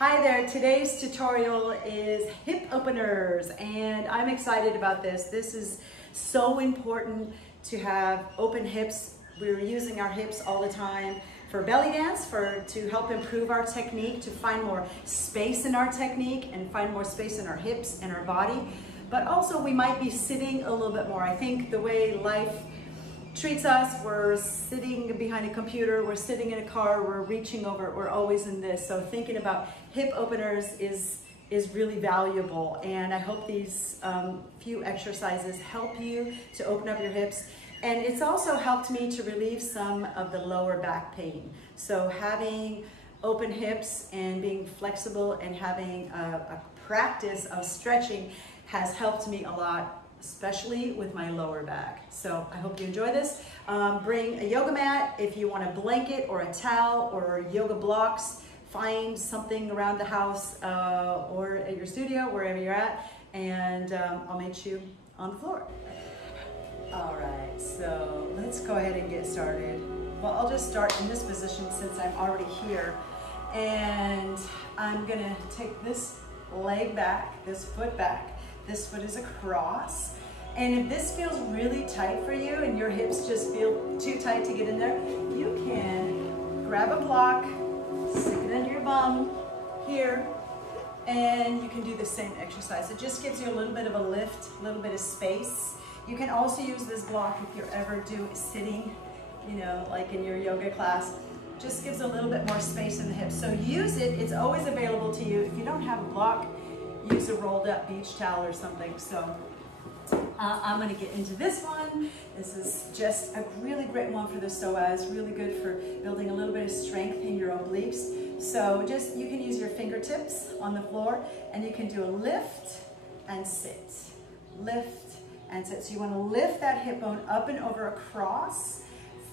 Hi there, today's tutorial is hip openers and I'm excited about this. This is so important to have open hips. We're using our hips all the time for belly dance, to help improve our technique, to find more space in our technique and find more space in our hips and our body. But also we might be sitting a little bit more. I think the way life treats us, we're sitting behind a computer, we're sitting in a car, we're reaching over, we're always in this. So thinking about hip openers is really valuable. And I hope these few exercises help you to open up your hips. And it's also helped me to relieve some of the lower back pain. So having open hips and being flexible and having a practice of stretching has helped me a lot, especially with my lower back. So I hope you enjoy this. Bring a yoga mat if you want a blanket or a towel or yoga blocks. Find something around the house or at your studio, wherever you're at, and I'll meet you on the floor. All right, so let's go ahead and get started. Well, I'll just start in this position since I'm already here. And I'm gonna take this leg back, this foot back. This foot is across. And if this feels really tight for you and your hips just feel too tight to get in there, you can grab a block, stick it under your bum here, and you can do the same exercise. It just gives you a little bit of a lift, a little bit of space. You can also use this block if you're ever sitting, you know, like in your yoga class. Just gives a little bit more space in the hips. So use it, it's always available to you. If you don't have a block, use a rolled up beach towel or something. So I'm gonna get into this one. This is just a really great one for the psoas, really good for building a little bit of strength in your obliques. So you can use your fingertips on the floor and you can do a lift and sit, lift and sit. So you wanna lift that hip bone up and over across,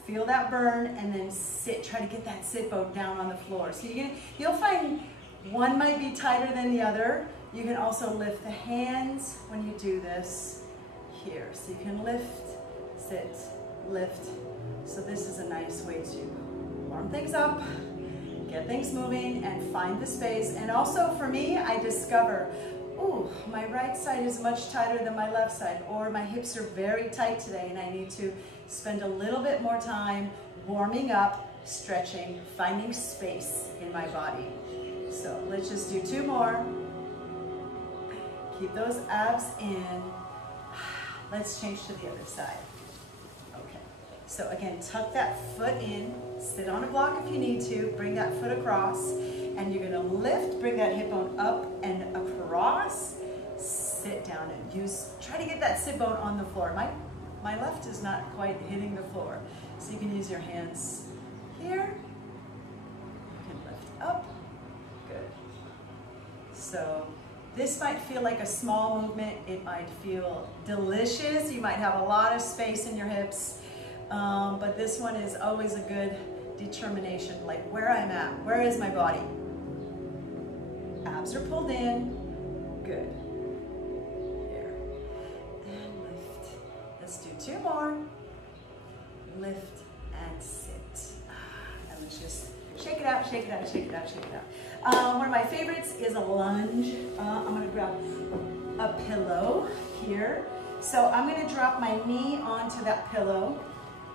feel that burn, and then sit, try to get that sit bone down on the floor. So you'll find one might be tighter than the other. You can also lift the hands when you do this here. So you can lift, sit, lift. So this is a nice way to warm things up, get things moving, and find the space. And also for me, I discover, ooh, my right side is much tighter than my left side, or my hips are very tight today and I need to spend a little bit more time warming up, stretching, finding space in my body. So let's just do two more. Keep those abs in. Let's change to the other side. Okay, so again, tuck that foot in, sit on a block if you need to, bring that foot across, and you're gonna lift, bring that hip bone up and across, sit down and try to get that sit bone on the floor. My left is not quite hitting the floor. So you can use your hands here, you can lift up, good. So this might feel like a small movement. It might feel delicious. You might have a lot of space in your hips, but this one is always a good determination, like where I'm at, where is my body? Abs are pulled in, good. Here, and lift. Let's do two more. Lift and sit. And let's just shake it out, shake it out, shake it out, shake it out. One of my favorites is a lunge. I'm gonna grab a pillow here. So I'm gonna drop my knee onto that pillow.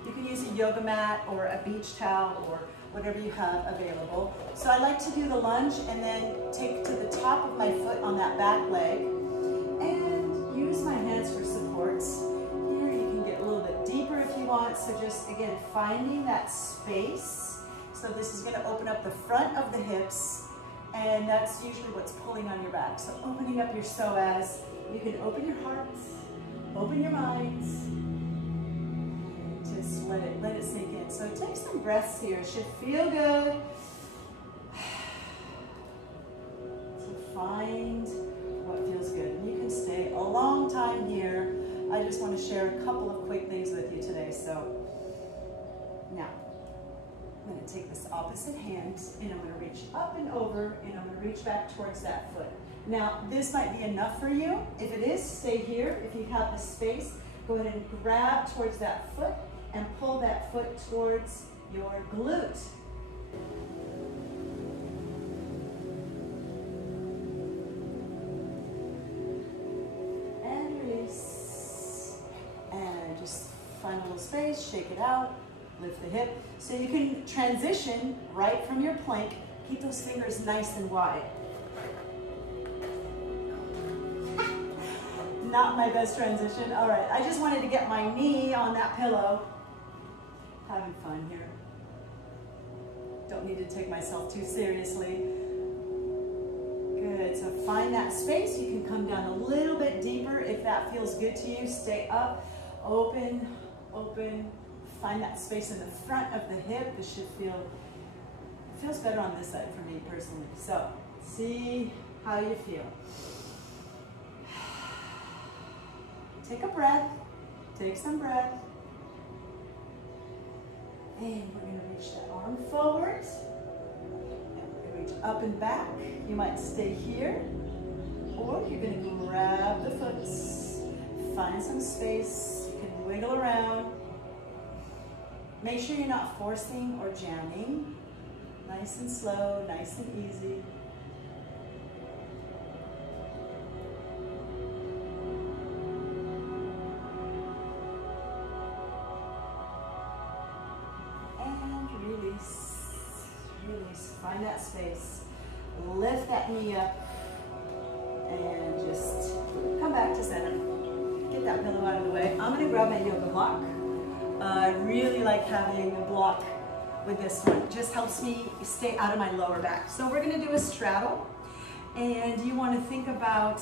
You can use a yoga mat or a beach towel or whatever you have available. So I like to do the lunge and then take to the top of my foot on that back leg and use my hands for supports. Here you can get a little bit deeper if you want. So just, again, finding that space. So this is gonna open up the front of the hips, and that's usually what's pulling on your back. So opening up your psoas, you can open your hearts, open your minds, and just let it sink in. So take some breaths here, it should feel good. So find what feels good. And you can stay a long time here. I just want to share a couple of quick things with you today. So now, I'm going to take this opposite hand and I'm going to reach up and over and I'm going to reach back towards that foot. Now, this might be enough for you. If it is, stay here. If you have the space, go ahead and grab towards that foot and pull that foot towards your glute. space, shake it out, lift the hip. So you can transition right from your plank. Keep those fingers nice and wide. Not my best transition. All right, I just wanted to get my knee on that pillow. Having fun here. Don't need to take myself too seriously. Good, so find that space. You can come down a little bit deeper if that feels good to you. Stay up, open, open. Find that space in the front of the hip. This should feels better on this side for me personally. So, see how you feel. Take a breath, take some breath. And we're gonna reach that arm forward. And we're gonna reach up and back. You might stay here, or you're gonna grab the foot, find some space. You can wiggle around. Make sure you're not forcing or jamming. Nice and slow, nice and easy. Release, find that space, lift that knee up, and just come back to center. Get that pillow out of the way. I'm gonna grab my yoga block. I really like having a block with this one. It just helps me stay out of my lower back. So we're gonna do a straddle, and you wanna think about,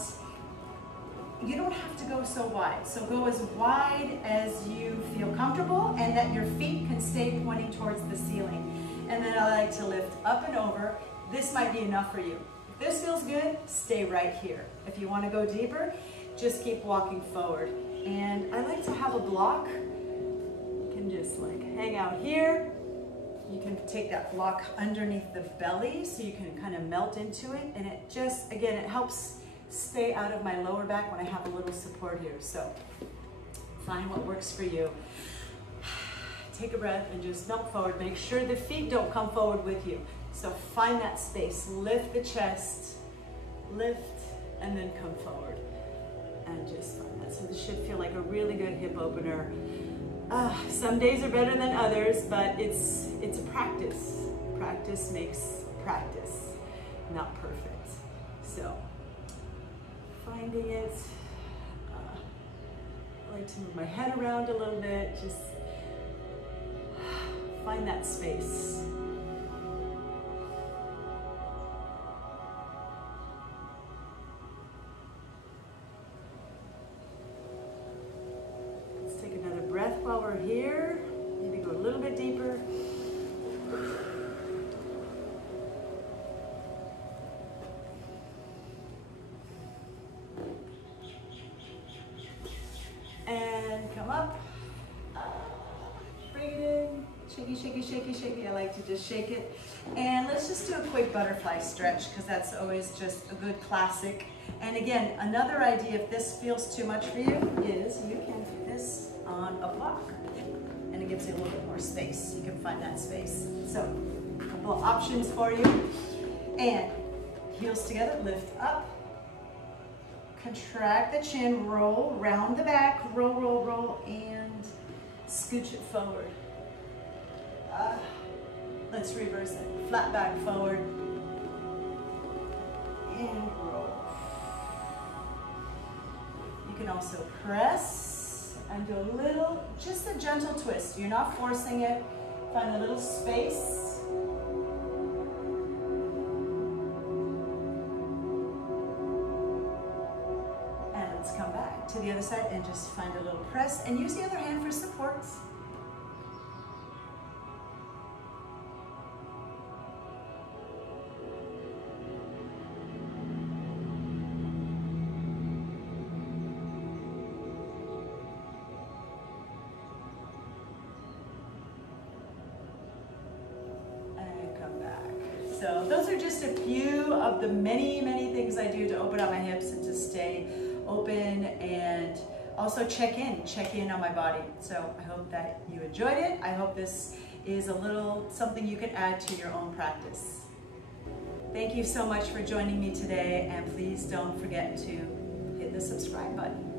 you don't have to go so wide. So go as wide as you feel comfortable and that your feet can stay pointing towards the ceiling. And then I like to lift up and over. This might be enough for you. If this feels good, stay right here. If you want to go deeper, just keep walking forward. And I like to have a block. You can just like hang out here. You can take that block underneath the belly so you can kind of melt into it. And it just, again, it helps stay out of my lower back when I have a little support here. So find what works for you. Take a breath and just melt forward. Make sure the feet don't come forward with you. So find that space. Lift the chest, lift, and then come forward. And just find that. So this should feel like a really good hip opener. Some days are better than others, but it's a practice. Practice makes practice, not perfect. So finding it. I like to move my head around a little bit. Just find that space. Let's take another breath while we're here. Maybe go a little bit deeper. And come up. Bring it in. Shaky, shaky, shaky, shaky. I like to just shake it. And let's just do a quick butterfly stretch because that's always just a good classic. And again, another idea if this feels too much for you is you can do this on a block. And it gives you a little bit more space. You can find that space. So, a couple of options for you. And heels together, lift up. Contract the chin, roll, round the back, roll, roll, roll, and scooch it forward. Let's reverse it. Flat back forward. And roll. You can also press and do a little, just a gentle twist. You're not forcing it. Find a little space. And let's come back to the other side and just find a little press and use the other hand for supports. So those are just a few of the many, many things I do to open up my hips and to stay open and also check in on my body. So I hope that you enjoyed it. I hope this is a little something you can add to your own practice. Thank you so much for joining me today, and please don't forget to hit the subscribe button.